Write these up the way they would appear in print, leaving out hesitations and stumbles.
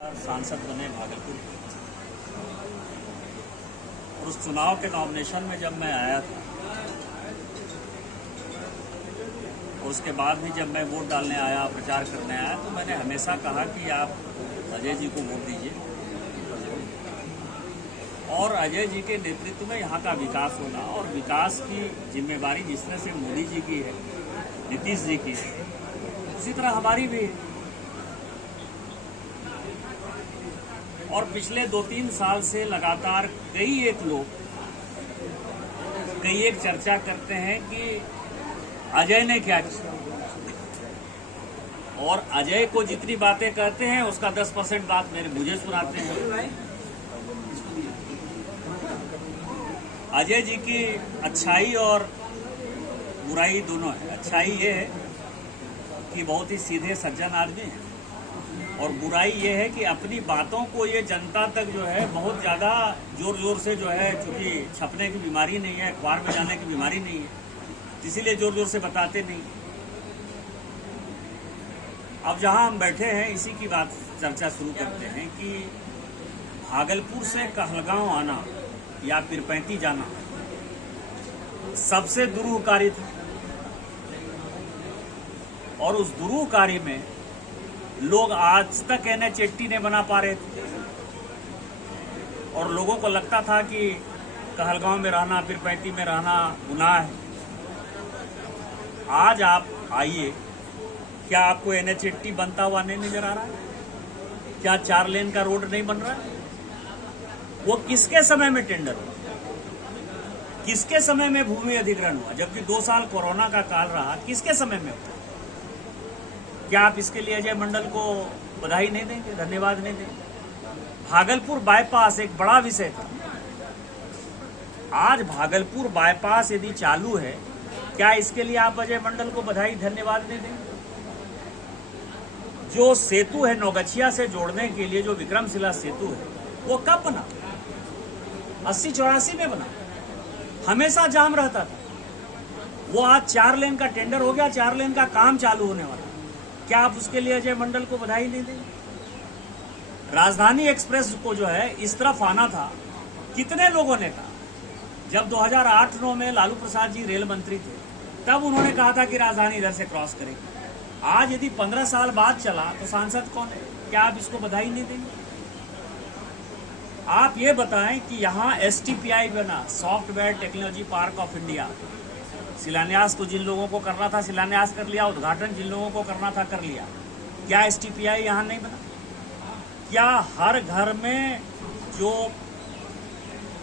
सांसद बने भागलपुर और उस चुनाव के नॉमिनेशन में जब मैं आया था और उसके बाद भी जब मैं वोट डालने आया, प्रचार करने आया, तो मैंने हमेशा कहा कि आप अजय जी को वोट दीजिए और अजय जी के नेतृत्व में यहाँ का विकास होगा और विकास की जिम्मेदारी जिस तरह से मोदी जी की है, नीतीश जी की है, उसी तरह हमारी भी है। और पिछले 2-3 साल से लगातार कई एक चर्चा करते हैं कि अजय ने क्या किया और अजय को जितनी बातें कहते हैं उसका 10% बात मुझे सुनाते हैं। अजय जी की अच्छाई और बुराई दोनों है। अच्छाई ये है कि बहुत ही सीधे सज्जन आदमी है और बुराई ये है कि अपनी बातों को ये जनता तक जो है बहुत ज़्यादा जोर से जो है, चूँकि छपने की बीमारी नहीं है, अखबार में जाने की बीमारी नहीं है, इसीलिए जोर से बताते नहीं। अब जहां हम बैठे हैं इसी की बात चर्चा शुरू करते हैं कि भागलपुर से कहलगांव आना या पीरपैंती जाना सबसे दुरूह कार्य था और उस दुरूह कार्य में लोग आज तक NH-80 नहीं बना पा रहे थे और लोगों को लगता था कि कहलगांव में रहना, पीरपैंती में रहना गुनाह है। आज आप आइए, क्या आपको NH-80 बनता हुआ नहीं नजर आ रहा है? क्या 4 लेन का रोड नहीं बन रहा है? वो किसके समय में टेंडर हुआ, किसके समय में भूमि अधिग्रहण हुआ? जबकि 2 साल कोरोना का काल रहा, किसके समय में हुआ? क्या आप इसके लिए अजय मंडल को बधाई नहीं देंगे, धन्यवाद नहीं देंगे? भागलपुर बाईपास एक बड़ा विषय था। आज भागलपुर बाईपास यदि चालू है, क्या इसके लिए आप अजय मंडल को बधाई धन्यवाद नहीं देंगे? जो सेतु है नौगछिया से जोड़ने के लिए, जो विक्रमशिला सेतु है, वो कब बना? 80-84 में बना। हमेशा जाम रहता था। वो आज 4 लेन का टेंडर हो गया, 4 लेन का काम चालू होने वाला। क्या आप उसके लिए अजय मंडल को बधाई नहीं देंगे? राजधानी एक्सप्रेस को जो है इस तरफ आना था, कितने लोगों ने कहा, जब 2008-9 में लालू प्रसाद जी रेल मंत्री थे तब उन्होंने कहा था कि राजधानी इधर से क्रॉस करेगी। आज यदि 15 साल बाद चला तो सांसद कौन है? क्या आप इसको बधाई नहीं देंगे? आप ये बताएं कि यहाँ STPI बना, software technology park of India, शिलान्यास तो जिन लोगों को करना था शिलान्यास कर लिया, उद्घाटन जिन लोगों को करना था कर लिया। क्या STPI यहाँ नहीं बना? क्या हर घर में जो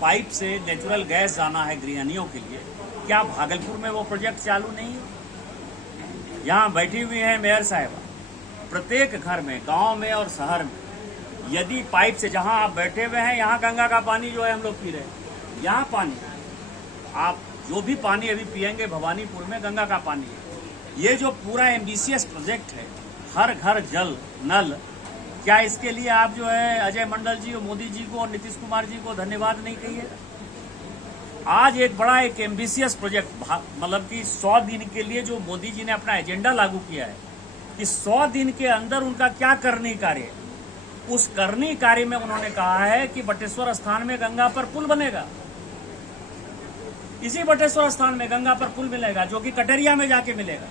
पाइप से नेचुरल गैस जाना है गृहिणियों के लिए, क्या भागलपुर में वो प्रोजेक्ट चालू नहीं है? यहाँ बैठी हुई है मेयर साहिबा, प्रत्येक घर में, गांव में और शहर में यदि पाइप से, जहाँ आप बैठे हुए हैं यहाँ गंगा का पानी जो है हम लोग पी रहे हैं, यहाँ पानी, आप जो भी पानी अभी पिएंगे भवानीपुर में गंगा का पानी है। ये जो पूरा एम्बिशियस प्रोजेक्ट है, हर घर जल नल, क्या इसके लिए आप जो है अजय मंडल जी और मोदी जी को और नीतीश कुमार जी को धन्यवाद नहीं कहिएगा? आज एक बड़ा एक एम्बिशियस प्रोजेक्ट, मतलब कि 100 दिन के लिए जो मोदी जी ने अपना एजेंडा लागू किया है कि 100 दिन के अंदर उनका क्या करनी कार्य है, उस करनी कार्य में उन्होंने कहा है कि बटेश्वर स्थान में गंगा पर पुल बनेगा। इसी बटेश्वर स्थान में गंगा पर पुल मिलेगा जो कि कटरिया में जाके मिलेगा।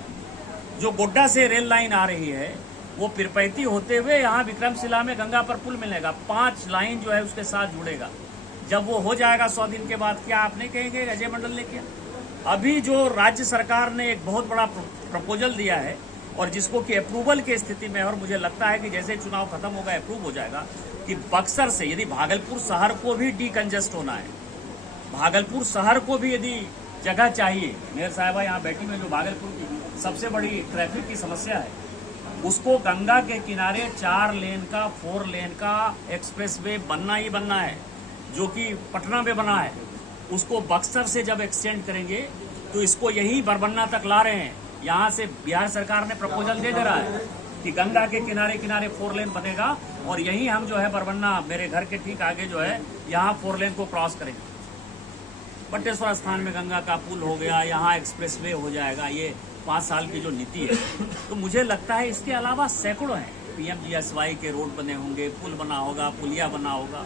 जो गोड्डा से रेल लाइन आ रही है वो पीरपैंती होते हुए यहाँ विक्रमशिला में गंगा पर पुल मिलेगा। 5 लाइन जो है उसके साथ जुड़ेगा। जब वो हो जाएगा 100 दिन के बाद, क्या आप नहीं कहेंगे अजय मंडल ने किया? अभी जो राज्य सरकार ने एक बहुत बड़ा प्रपोजल दिया है और जिसको कि अप्रूवल की स्थिति में है, और मुझे लगता है कि जैसे चुनाव खत्म होगा अप्रूव हो जाएगा, कि बक्सर से यदि भागलपुर शहर को भी डीकंजेस्ट होना है, भागलपुर शहर को भी यदि जगह चाहिए, मेयर साहिबा यहाँ बैठी में, जो भागलपुर की सबसे बड़ी ट्रैफिक की समस्या है, उसको गंगा के किनारे 4 लेन का 4 लेन का एक्सप्रेसवे बनना ही बनना है, जो कि पटना में बना है। उसको बक्सर से जब एक्सटेंड करेंगे तो इसको यही बरबन्ना तक ला रहे हैं। यहाँ से बिहार सरकार ने प्रपोजल दे रहा है कि गंगा के किनारे किनारे 4 लेन बनेगा और यही हम जो है बरबन्ना, मेरे घर के ठीक आगे जो है, यहाँ 4 लेन को क्रॉस करेंगे। बटेश्वर स्थान में गंगा का पुल हो गया, यहाँ एक्सप्रेसवे हो जाएगा। ये 5 साल की जो नीति है, तो मुझे लगता है इसके अलावा सैकड़ों हैं। PMGSY के रोड बने होंगे, पुल बना होगा, पुलिया बना होगा,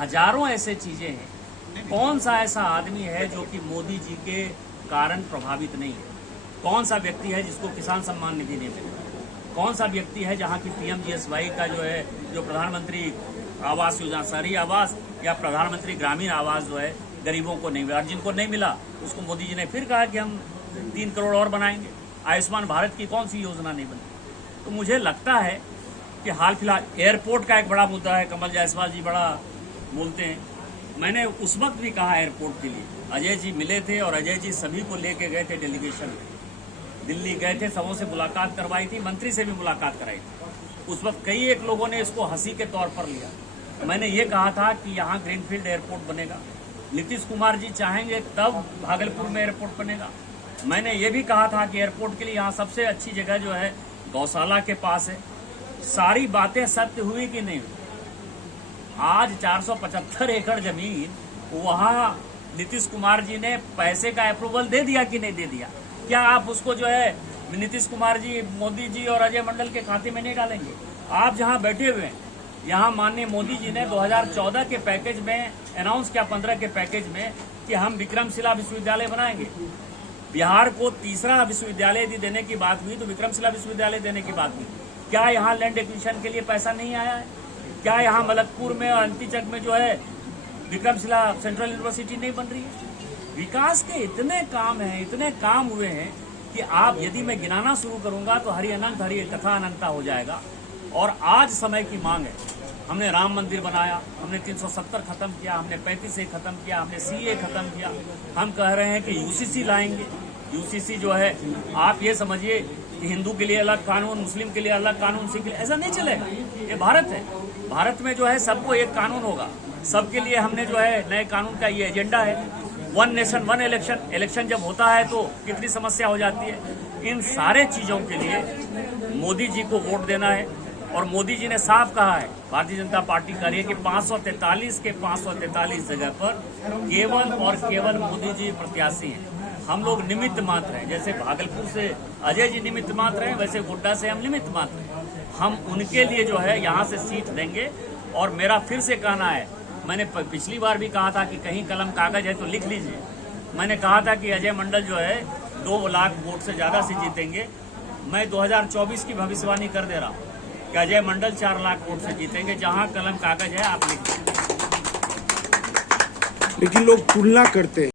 हजारों ऐसे चीज़ें हैं। कौन सा ऐसा आदमी है जो कि मोदी जी के कारण प्रभावित नहीं है? कौन सा व्यक्ति है जिसको किसान सम्मान निधि नहीं मिलेगा? कौन सा व्यक्ति है जहाँ की PMGSY का जो प्रधानमंत्री आवास योजना, शहरी आवास या प्रधानमंत्री ग्रामीण आवास जो है गरीबों को नहीं मिला, और जिनको नहीं मिला उसको मोदी जी ने फिर कहा कि हम 3 करोड़ और बनाएंगे। आयुष्मान भारत की कौन सी योजना नहीं बनी? तो मुझे लगता है कि हाल फिलहाल एयरपोर्ट का एक बड़ा मुद्दा है, कमल जायसवाल जी बड़ा बोलते हैं। मैंने उस वक्त भी कहा एयरपोर्ट के लिए, अजय जी मिले थे और अजय जी सभी को लेके गए थे डेलीगेशन में, दिल्ली गए थे, सबों से मुलाकात करवाई थी, मंत्री से भी मुलाकात कराई थी। उस वक्त कई एक लोगों ने इसको हंसी के तौर पर लिया। मैंने ये कहा था कि यहाँ ग्रीनफील्ड एयरपोर्ट बनेगा, नीतीश कुमार जी चाहेंगे तब भागलपुर में एयरपोर्ट बनेगा। मैंने ये भी कहा था कि एयरपोर्ट के लिए यहाँ सबसे अच्छी जगह जो है गौशाला के पास है। सारी बातें सत्य हुई कि नहीं हुई? आज 475 एकड़ जमीन वहाँ नीतीश कुमार जी ने पैसे का अप्रूवल दे दिया कि नहीं दे दिया? क्या आप उसको जो है नीतीश कुमार जी, मोदी जी और अजय मंडल के खाते में नहीं डालेंगे? आप जहाँ बैठे हुए हैं, यहाँ माननीय मोदी जी ने 2014 के पैकेज में अनाउंस किया, 15 के पैकेज में, कि हम विक्रमशिला विश्वविद्यालय बनाएंगे। बिहार को तीसरा विश्वविद्यालय यदि देने की बात हुई तो विक्रमशिला विश्वविद्यालय देने की बात हुई। क्या यहाँ लैंड एक्विजिशन के लिए पैसा नहीं आया है? क्या यहाँ मलकपुर में और अंतीचक में जो है विक्रमशिला सेंट्रल यूनिवर्सिटी नहीं बन रही है? विकास के इतने काम हैं, इतने काम हुए हैं कि आप यदि मैं गिनाना शुरू करूंगा तो हरि अनंत हरि कथा अनंता हो जाएगा। और आज समय की मांग है। हमने राम मंदिर बनाया, हमने 370 खत्म किया, हमने 35A खत्म किया, हमने CA खत्म किया। हम कह रहे हैं कि UCC लाएंगे। UCC जो है, आप ये समझिए कि हिंदू के लिए अलग कानून, मुस्लिम के लिए अलग कानून, सिख के लिए, ऐसा नहीं चलेगा। ये भारत है, भारत में जो है सबको एक कानून होगा, सबके लिए हमने जो है नए कानून का ये एजेंडा है। 1 नेशन 1 इलेक्शन, इलेक्शन जब होता है तो कितनी समस्या हो जाती है। इन सारे चीजों के लिए मोदी जी को वोट देना है। और मोदी जी ने साफ कहा है, भारतीय जनता पार्टी कह रही है कि 543 के 543 जगह पर केवल और केवल मोदी जी प्रत्याशी हैं। हम लोग निमित्त मात्र हैं। जैसे भागलपुर से अजय जी निमित्त मात्र हैं, वैसे गोड्डा से हम निमित्त मात्र हैं। हम उनके लिए जो है यहाँ से सीट देंगे। और मेरा फिर से कहना है, मैंने पिछली बार भी कहा था कि कहीं कलम कागज है तो लिख लीजिए। मैंने कहा था कि अजय मंडल जो है 2 लाख वोट से ज्यादा से जीतेंगे। मैं 2024 की भविष्यवाणी कर दे रहा हूँ कि अजय मंडल 4 लाख वोट से जीतेंगे। जहां कलम कागज है आप लिख दीजिए। लेकिन लोग तुलना करते हैं।